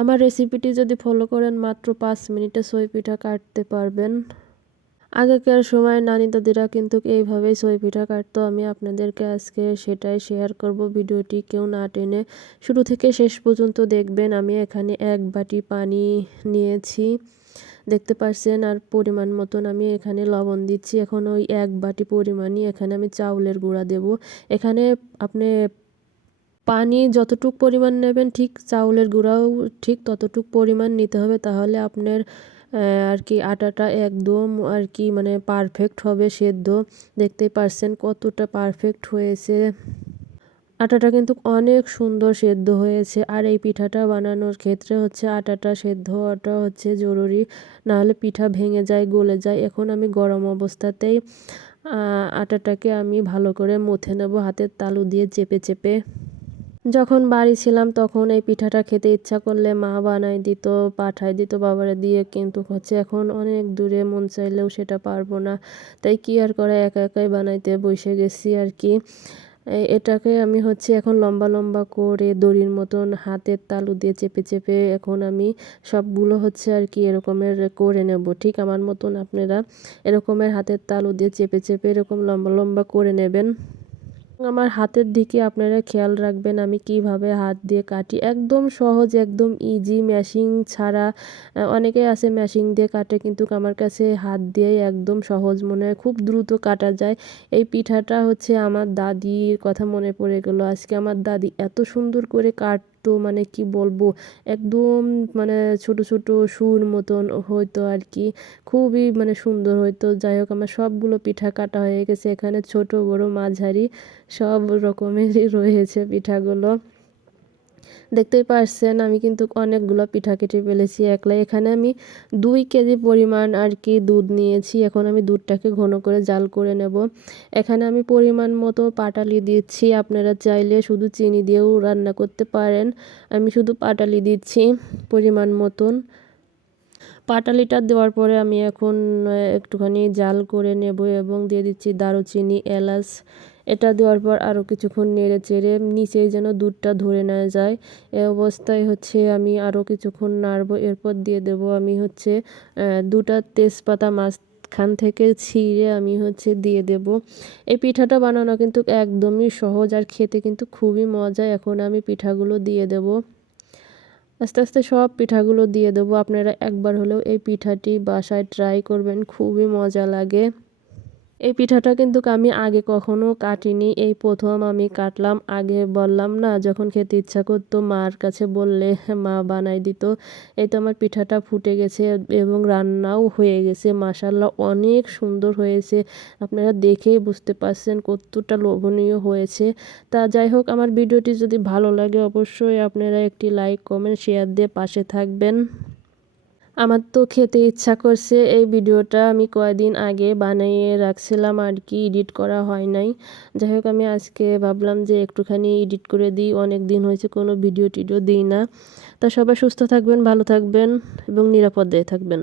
আমার রেসিপিটি যদি ফলো করেন মাত্র 5 মিনিটে সই পিঠা কাটতে পারবেন। আগেকার সময় নানি দাদিরা কিন্তু এইভাবেই সই পিঠা কাটতো। আমি আপনাদেরকে আজকে সেটাই শেয়ার করব। ভিডিওটি কেউ না টেনে শুরু থেকে শেষ পর্যন্ত দেখবেন। আমি এখানে 1 বাটি পানি নিয়েছি, দেখতে পাচ্ছেন, আর পরিমাণ মতন আমি এখানে লবণ দিচ্ছি। এখন ওই 1 বাটি পরিমাণই এখানে আমি চাউলের গুঁড়া দেব। এখানে আপনি পানি যতটুক পরিমাণ নেবেন ঠিক চাউলের গুঁড়াও ঠিক ততটুক পরিমাণ নিতে হবে, তাহলে আপনার আর কি আটাটা একদম আর কি মানে পারফেক্ট হবে সেদ্ধ। দেখতেই পারছেন কতটা পারফেক্ট হয়েছে। আটাটা কিন্তু অনেক সুন্দর সেদ্ধ হয়েছে। আর এই পিঠাটা বানানোর ক্ষেত্রে হচ্ছে আটাটা সেদ্ধ হওয়াটা হচ্ছে জরুরি, নাহলে পিঠা ভেঙে যায়, গলে যায়। এখন আমি গরম অবস্থাতেই আটাটাকে আমি ভালো করে মথে নেব হাতের তালু দিয়ে চেপে চেপে। যখন বাড়ি ছিলাম তখন এই পিঠাটা খেতে ইচ্ছা করলে মা বানাই দিত, পাঠাই দিত বাবারে দিয়ে, কিন্তু হচ্ছে এখন অনেক দূরে, মন চাইলেও সেটা পারবো না। তাই কি আর করে, একা একাই বানাইতে বসে গেছি আর কি। এটাকে আমি হচ্ছে এখন লম্বা লম্বা করে দড়ির মতন হাতের তালু দিয়ে চেপে চেপে এখন আমি সবগুলো হচ্ছে আর কি এরকমের করে নেব। ঠিক আমার মতন আপনারা এরকমের হাতের তালু দিয়ে চেপে চেপে এরকম লম্বা লম্বা করে নেবেন। আমার হাতের দিকে আপনারা খেয়াল রাখবেন আমি কিভাবে হাত দিয়ে কাটি। একদম সহজ, একদম ইজি, মেশিং ছাড়া। অনেকেই আছে মেশিং দিয়ে কাটে, কিন্তু আমার কাছে হাত দিয়েই একদম সহজ মনে হয়, খুব দ্রুত কাটা যায়। এই পিঠাটা হচ্ছে আমার দাদির কথা মনে পড়ে গেল আজকে। আমার দাদি এত সুন্দর করে কাটতো, মানে কি বলবো, একদম মানে ছোট ছোট সুর মতন হইতো আর কি, খুবই মানে সুন্দর হইতো। যাই হোক, আমার সবগুলো পিঠা কাটা হয়ে গেছে, এখানে ছোট বড় মাঝারি সব রকমেরই রয়েছে পিঠাগুলো। দেখতেই পারছেন আমি কিন্তু অনেকগুলো পিঠা কেটে ফেলেছি একলাই। এখানে আমি 2 কেজি পরিমাণ আর কি দুধ নিয়েছি। এখন আমি দুধটাকে ঘন করে জাল করে নেব। এখানে আমি পরিমাণ মতো পাটালি দিচ্ছি, আপনারা চাইলে শুধু চিনি দিয়েও রান্না করতে পারেন। আমি শুধু পাটালি দিচ্ছি পরিমাণ মতন। পাটালিটা দেওয়ার পরে আমি এখন একটুখানি জাল করে নেব এবং দিয়ে দিচ্ছি দারুচিনি, এলাচ। এটা দেওয়ার পর আরও কিছুক্ষণ নেড়ে চেড়ে নিচেই যেন দুধটা ধরে না যায়, এ অবস্থায় হচ্ছে আমি আরও কিছুক্ষণ নাড়বো। এরপর দিয়ে দেব আমি হচ্ছে 2টা তেজপাতা মাঝখান থেকে ছিঁড়ে আমি হচ্ছে দিয়ে দেব। এই পিঠাটা বানানো কিন্তু একদমই সহজ আর খেতে কিন্তু খুবই মজা। এখন আমি পিঠাগুলো দিয়ে দেব, আস্তে আস্তে সব পিঠাগুলো দিয়ে দেবো। আপনারা একবার হলেও এই পিঠাটি বাসায় ট্রাই করবেন, খুবই মজা লাগে। এই পিঠাটা কিন্তু আমি আগে কখনো কাটিনি, এই প্রথম আমি কাটলাম। আগে বললাম না, যখন খেতে ইচ্ছা করতো মার কাছে বললে মা বানাই দিত। এই তো আমার পিঠাটা ফুটে গেছে এবং রান্নাও হয়ে গেছে, মাশাআল্লাহ অনেক সুন্দর হয়েছে। আপনারা দেখেই বুঝতে পারছেন কতটা লোভনীয় হয়েছে। তা যাই হোক, আমার ভিডিওটি যদি ভালো লাগে অবশ্যই আপনারা একটি লাইক, কমেন্ট, শেয়ার দিয়ে পাশে থাকবেন। আমার তো খেতে ইচ্ছা করছে। এই ভিডিওটা আমি কয়েকদিন আগে বানিয়ে রাখছিলাম আর কি, এডিট করা হয় নাই। যাই হোক, আমি আজকে ভাবলাম যে একটুখানি এডিট করে দিই, অনেক দিন হয়েছে কোনো ভিডিও টিডিও দিই না। তা সবাই সুস্থ থাকবেন, ভালো থাকবেন এবং নিরাপদে থাকবেন।